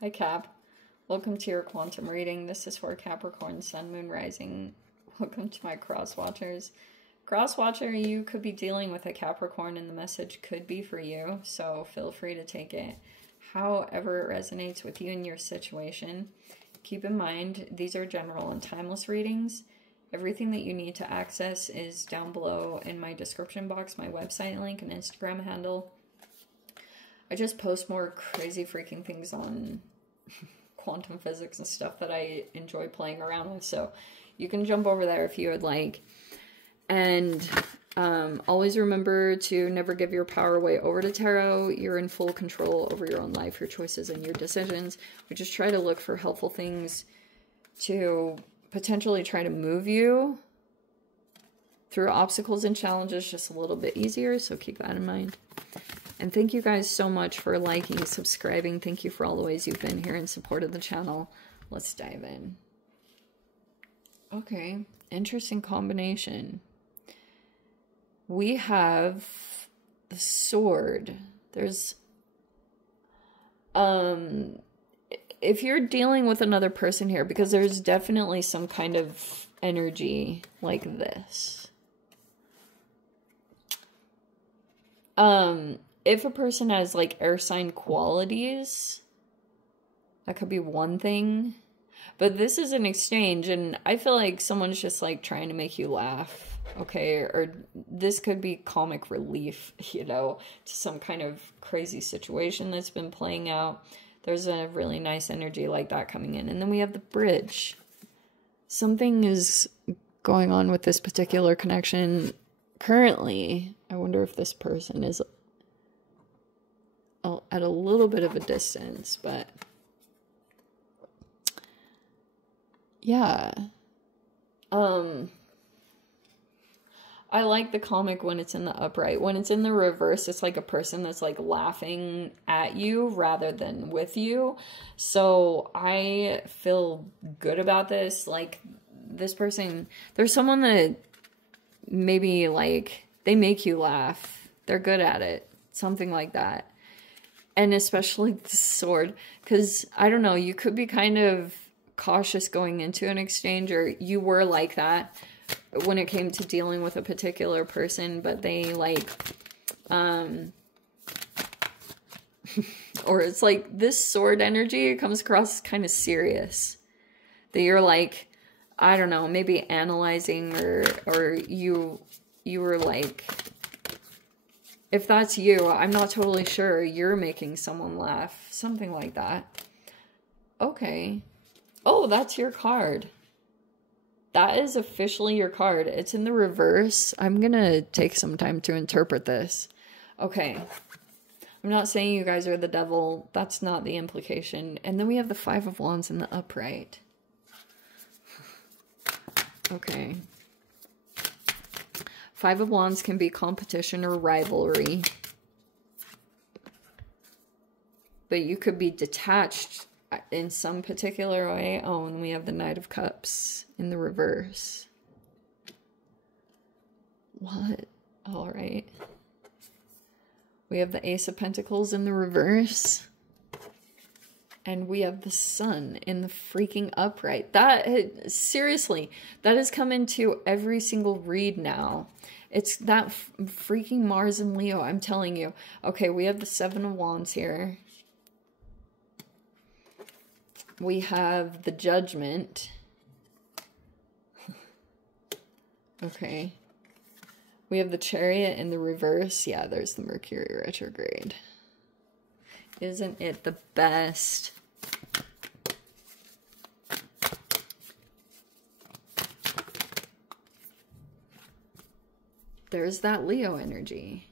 Hi Cap. Welcome to your quantum reading. This is for Capricorn, Sun, Moon, Rising. Welcome to my cross-watchers. Cross-watcher, you could be dealing with a Capricorn and the message could be for you, so feel free to take it however it resonates with you and your situation. Keep in mind, these are general and timeless readings. Everything that you need to access is down below in my description box, my website link, and Instagram handle. I just post more crazy freaking things on quantum physics and stuff that I enjoy playing around with. So you can jump over there if you would like. And always remember to never give your power away over to tarot. You're in full control over your own life, your choices, and your decisions. We just try to look for helpful things to potentially try to move you through obstacles and challenges just a little bit easier. So keep that in mind. And thank you guys so much for liking, subscribing. Thank you for all the ways you've been here in support of the channel. Let's dive in. Okay, interesting combination. We have the sword. There's, if you're dealing with another person here, because there's definitely some kind of energy like this. If a person has, like, air sign qualities, that could be one thing. But this is an exchange, and I feel like someone's just, like, trying to make you laugh, okay? Or this could be comic relief, you know, to some kind of crazy situation that's been playing out. There's a really nice energy like that coming in. And then we have the bridge. Something is going on with this particular connection currently. I wonder if this person is at a little bit of a distance, but yeah. I like the comic when it's in the upright. When it's in the reverse, it's like a person that's like laughing at you rather than with you. So I feel good about this. Like, this person, there's someone that maybe like they make you laugh. They're good at it. Something like that. And especially the sword, because, I don't know, you could be kind of cautious going into an exchange, or you were like that when it came to dealing with a particular person, but they, like, or it's like this sword energy comes across kind of serious. That you're, like, I don't know, maybe analyzing, or you were, like... If that's you, I'm not totally sure. You're making someone laugh. Something like that. Okay. Oh, that's your card. That is officially your card. It's in the reverse. I'm gonna take some time to interpret this. Okay. I'm not saying you guys are the devil. That's not the implication. And then we have the Five of Wands in the upright. Okay. Five of Wands can be competition or rivalry. But you could be detached in some particular way. Oh, and we have the Knight of Cups in the reverse. What? All right. We have the Ace of Pentacles in the reverse. And we have the Sun in the freaking upright. That, seriously, that has come into every single read now. It's that freaking Mars and Leo, I'm telling you. Okay, we have the Seven of Wands here. We have the Judgment. Okay. We have the Chariot in the reverse. Yeah, there's the Mercury retrograde. Isn't it the best? There's that Leo energy.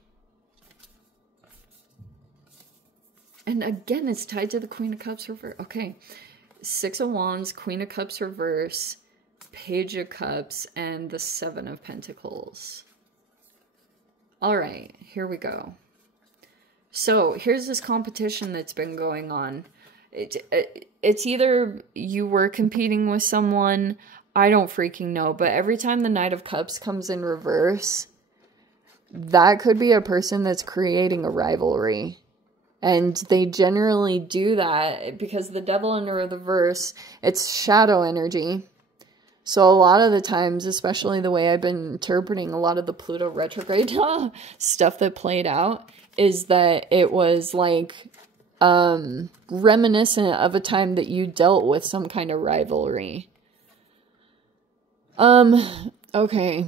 And again, it's tied to the Queen of Cups reverse. Okay. Six of Wands, Queen of Cups reverse, Page of Cups, and the Seven of Pentacles. All right, here we go. So here's this competition that's been going on. It's either you were competing with someone, I don't freaking know, but every time the Knight of Cups comes in reverse, that could be a person that's creating a rivalry. And they generally do that because the devil in the reverse, it's shadow energy. So a lot of the times, especially the way I've been interpreting a lot of the Pluto retrograde stuff that played out, is that it was like reminiscent of a time that you dealt with some kind of rivalry. Okay.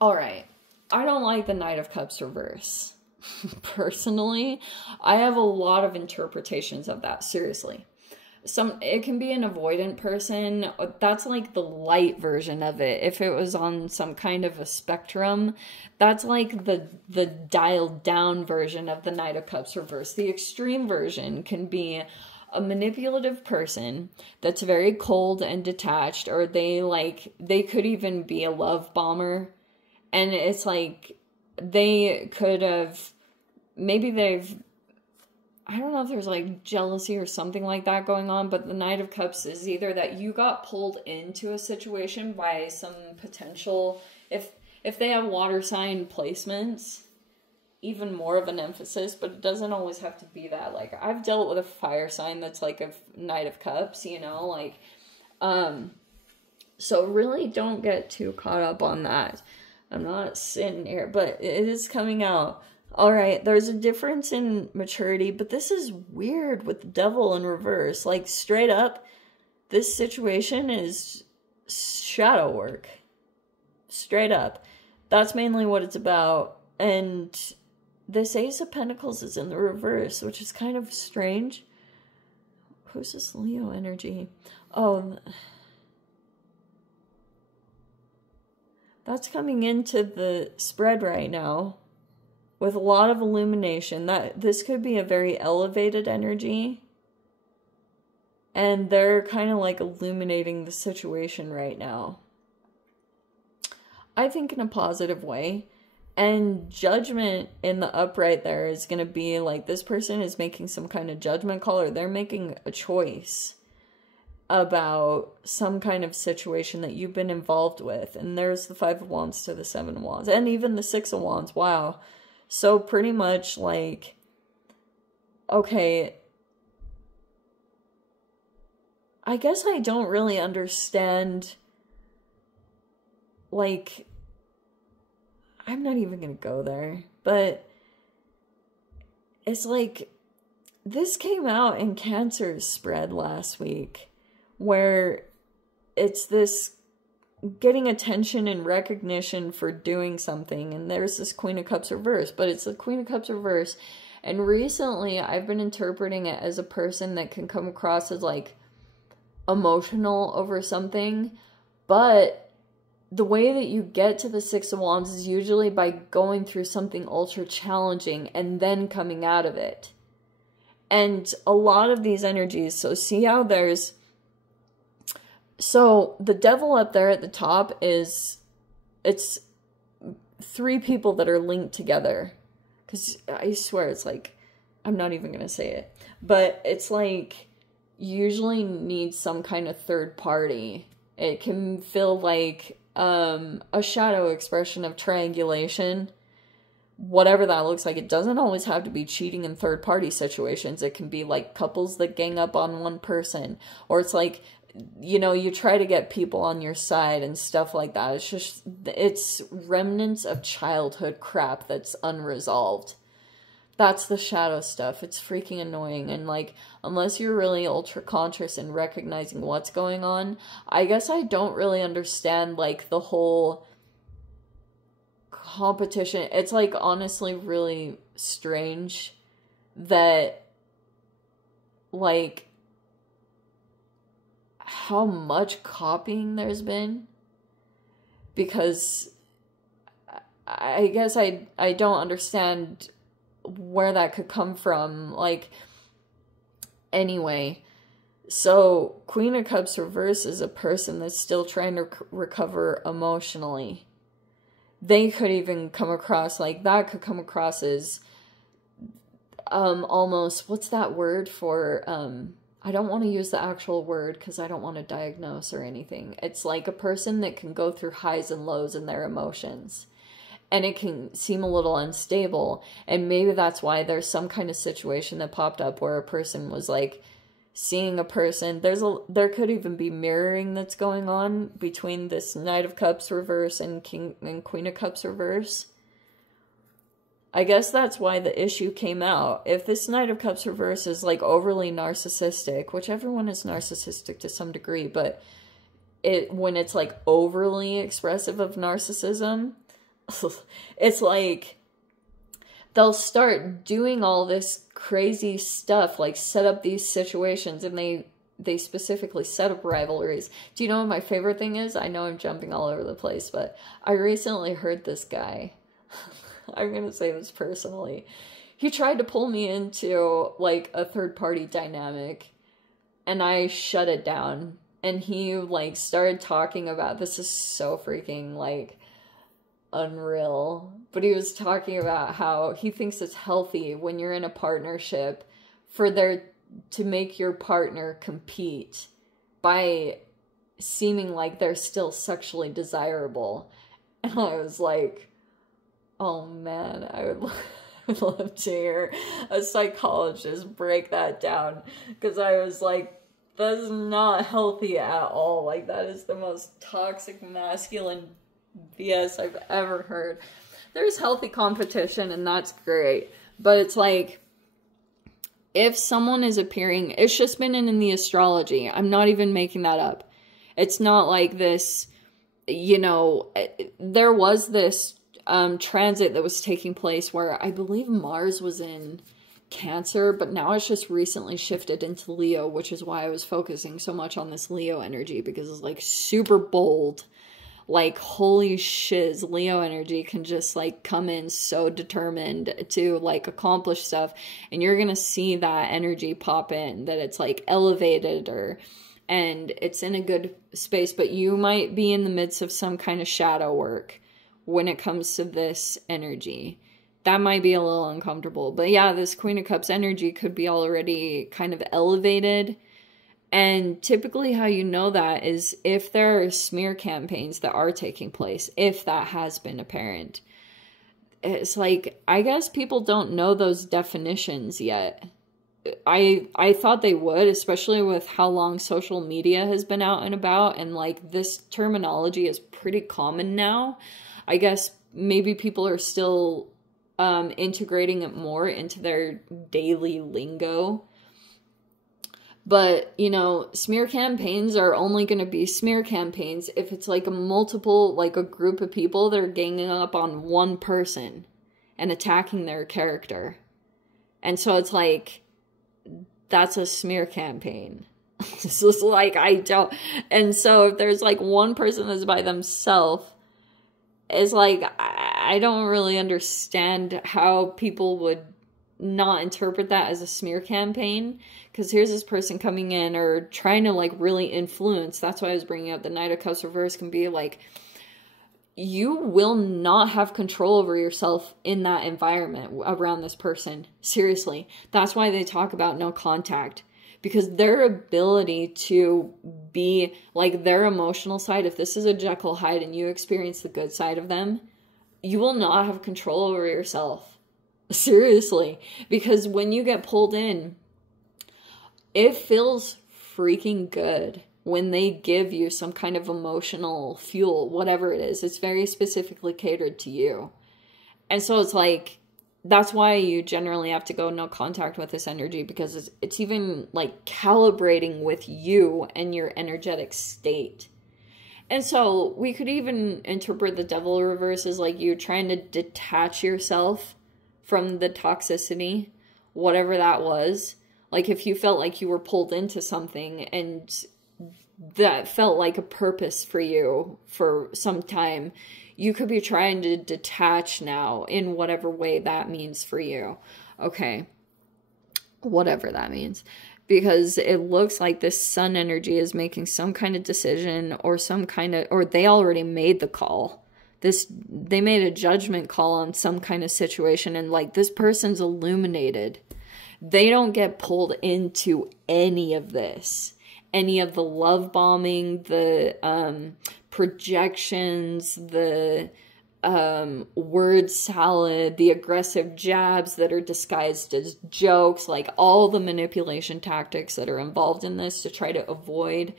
All right. I don't like the Knight of Cups reverse. Personally, I have a lot of interpretations of that, seriously. It can be an avoidant person. That's like the light version of it. If it was on some kind of a spectrum, that's like the dialed down version of the Knight of Cups reverse. The extreme version can be a manipulative person that's very cold and detached, or they could even be a love bomber. And it's like, they could have, maybe I don't know if there's like jealousy or something like that going on, but the Knight of Cups is either that you got pulled into a situation by some potential, if they have water sign placements, even more of an emphasis, but it doesn't always have to be that. Like, I've dealt with a fire sign that's like a Knight of Cups, you know, like, so really don't get too caught up on that. I'm not sitting here, but it is coming out. All right, there's a difference in maturity, but this is weird with the devil in reverse. Like, straight up, this situation is shadow work. Straight up. That's mainly what it's about. And this Ace of Pentacles is in the reverse, which is kind of strange. Who's this Leo energy? Oh, that's coming into the spread right now with a lot of illumination. This could be a very elevated energy, and they're kind of like illuminating the situation right now. I think in a positive way. And judgment in the upright there is going to be like, this person is making some kind of judgment call, or they're making a choice about some kind of situation that you've been involved with. And there's the 5 of Wands to the 7 of Wands, and even the 6 of Wands. Wow. So pretty much like, okay, I guess I don't really understand, like, I'm not even gonna go there, but it's like, this came out in Cancer's spread last week, where it's this getting attention and recognition for doing something, and there's this Queen of Cups reverse, but it's the Queen of Cups reverse, and recently I've been interpreting it as a person that can come across as like emotional over something, but the way that you get to the 6 of Wands is usually by going through something ultra challenging and then coming out of it. And a lot of these energies, so see how there's, so the devil up there at the top is, it's 3 people that are linked together. Because I swear it's like, I'm not even going to say it. But it's like, usually needs some kind of third party. It can feel like a shadow expression of triangulation. Whatever that looks like. It doesn't always have to be cheating in third party situations. It can be like couples that gang up on one person. Or it's like, you know, you try to get people on your side and stuff like that. It's just, it's remnants of childhood crap that's unresolved. That's the shadow stuff. It's freaking annoying. And like, unless you're really ultra conscious and recognizing what's going on, I guess I don't really understand like the whole competition. It's like honestly really strange that like how much copying there's been, because I guess I don't understand where that could come from. Like, anyway, so Queen of Cups reverse is a person that's still trying to recover emotionally. They could even come across, like, that could come across as almost, what's that word for, I don't want to use the actual word because I don't want to diagnose or anything. It's like a person that can go through highs and lows in their emotions. and it can seem a little unstable. And maybe that's why there's some kind of situation that popped up where a person was like seeing a person. There could even be mirroring that's going on between this Knight of Cups reverse and Queen of Cups reverse. I guess that's why the issue came out. If this Knight of Cups reverse is like overly narcissistic, which everyone is narcissistic to some degree, but when it's like overly expressive of narcissism, it's like they'll start doing all this crazy stuff, like set up these situations, and they specifically set up rivalries. Do you know what my favorite thing is? I know I'm jumping all over the place, but I recently heard this guy. I'm going to say this personally. He tried to pull me into like a third-party dynamic, and I shut it down. And he like started talking about, this is so freaking like unreal, but he was talking about how he thinks it's healthy when you're in a partnership to make your partner compete by seeming like they're still sexually desirable. And I was like, oh man, I would love to hear a psychologist break that down, because I was like, that is not healthy at all. Like, that is the most toxic masculine BS I've ever heard. There's healthy competition, and that's great. But it's like, if someone is appearing, it's just been in the astrology. I'm not even making that up. It's not like this, you know, there was this transit that was taking place where I believe Mars was in Cancer, but now it's just recently shifted into Leo, which is why I was focusing so much on this Leo energy, because it's like super bold. Like, holy shiz, Leo energy can just like come in so determined to like accomplish stuff, and you're gonna see that energy pop in, that it's like elevated and it's in a good space. But you might be in the midst of some kind of shadow work when it comes to this energy. That might be a little uncomfortable. But yeah, this Queen of Cups energy could be already kind of elevated. And typically how you know that is if there are smear campaigns that are taking place, if that has been apparent. It's like, I guess people don't know those definitions yet. I thought they would, especially with how long social media has been out and about, and like this terminology is pretty common now. I guess maybe people are still integrating it more into their daily lingo. But, you know, smear campaigns are only going to be smear campaigns if it's like a group of people that are ganging up on one person and attacking their character. And so it's like, that's a smear campaign. It's just like, and so if there's like one person that's by themselves, it's like, I don't really understand how people would not interpret that as a smear campaign, because here's this person coming in or trying to like really influence. That's why I was bringing up the Knight of Cups reverse can be like, you will not have control over yourself in that environment around this person. Seriously. That's why they talk about no contact, because their ability to be like their emotional side, if this is a Jekyll Hyde and you experience the good side of them, you will not have control over yourself. Seriously. Because when you get pulled in, it feels freaking good when they give you some kind of emotional fuel, whatever it is. It's very specifically catered to you. And so it's like, that's why you generally have to go no contact with this energy, because it's even like calibrating with you and your energetic state. And so we could even interpret the Devil reverse as like you trying to detach yourself from the toxicity, whatever that was. Like if you felt like you were pulled into something and that felt like a purpose for you for some time, you could be trying to detach now in whatever way that means for you. Okay. Whatever that means. Because it looks like this sun energy is making some kind of decision or or they already made the call. They made a judgment call on some kind of situation, and like this person's illuminated. They don't get pulled into any of this. Any of the love bombing, the projections, the word salad, the aggressive jabs that are disguised as jokes, like all the manipulation tactics that are involved in this to try to avoid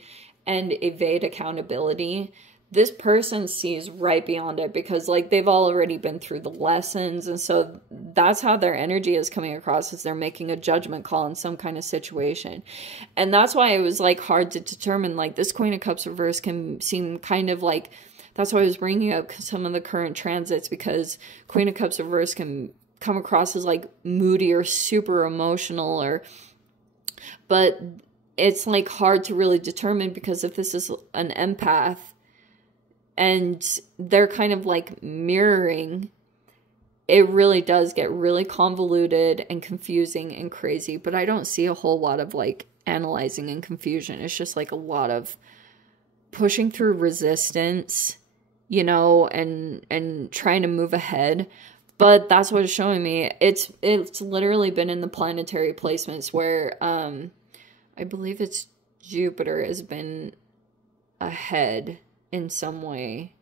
and evade accountability. This person sees right beyond it because like they've already been through the lessons, and so that's how their energy is coming across, as they're making a judgment call in some kind of situation. And that's why it was like hard to determine. Like this Queen of Cups reverse can seem kind of like, that's why I was bringing up some of the current transits, because Queen of Cups reverse can come across as like moody or super emotional, but it's like hard to really determine, because if this is an empath and they're kind of like mirroring, it really does get really convoluted and confusing and crazy. But I don't see a whole lot of like analyzing and confusion. It's just like a lot of pushing through resistance, you know, and trying to move ahead. But that's what it's showing me. It's literally been in the planetary placements where I believe it's Jupiter has been ahead in some way.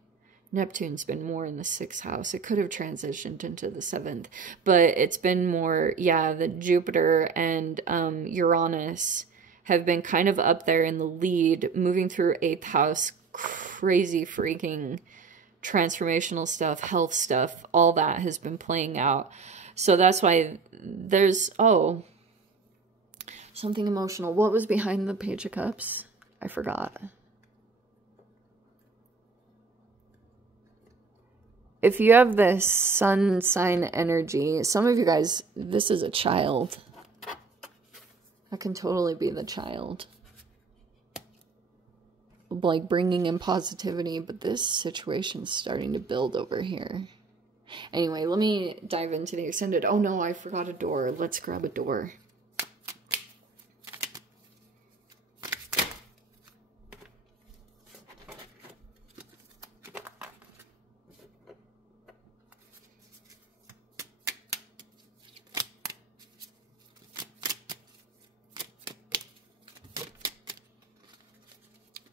Neptune's been more in the 6th house. It could have transitioned into the 7th, but it's been more, yeah, the Jupiter and Uranus have been kind of up there in the lead, moving through 8th house, crazy freaking transformational stuff, health stuff, all that has been playing out. So that's why there's, oh, something emotional. What was behind the Page of Cups? I forgot. If you have this sun sign energy, some of you guys, this is a child. That can totally be the child. Like bringing in positivity, but this situation's starting to build over here. Anyway, let me dive into the extended. Oh no, I forgot a door. Let's grab a door.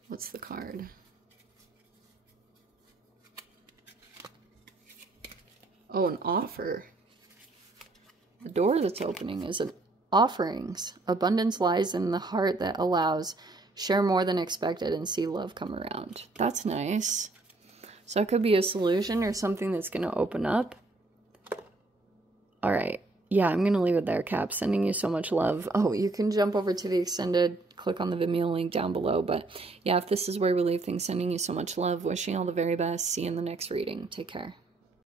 What's the card? Oh, an offer. The door that's opening is an offerings. Abundance lies in the heart that allows. Share more than expected and see love come around. That's nice. So it could be a solution or something that's going to open up. All right. Yeah, I'm going to leave it there, Cap. Sending you so much love. Oh, you can jump over to the extended. Click on the Vimeo link down below. But yeah, if this is where we leave things, sending you so much love. Wishing you all the very best. See you in the next reading. Take care.